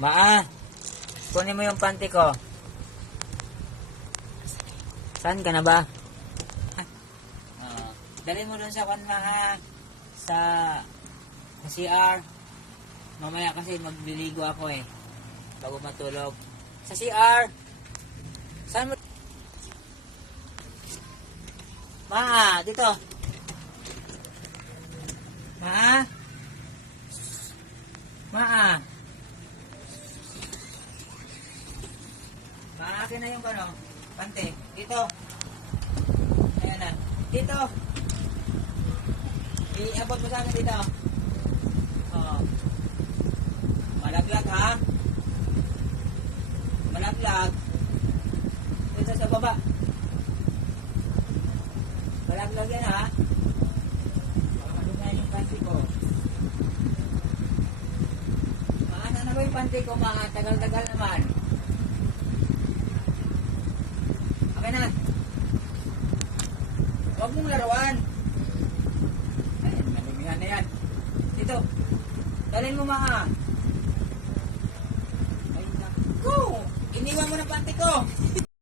Maa, kunin mo yung panty ko. Saan ka na ba? Dali mo dun sa Maa, sa CR. Mamaya kasi magliligo ako eh, bago matulog. Sa CR. Saan mo? Maa, dito. Maa. Maa. Akin na yung ano, pante. Dito. Ayan na. Dito. Iabot mo sa akin dito. Oo. Malaglag ha. Malaglag. Dito sa baba. Malaglag yan ha. Malaglag yung pante ko. Maana na ba yung pante ko mga tagal-tagal naman. Okay na. Huwag mong laruan. Ayan, malumihan na yan. Dito. Dalhin mo mga. Ay, naku. Iniwan mo na panty ko.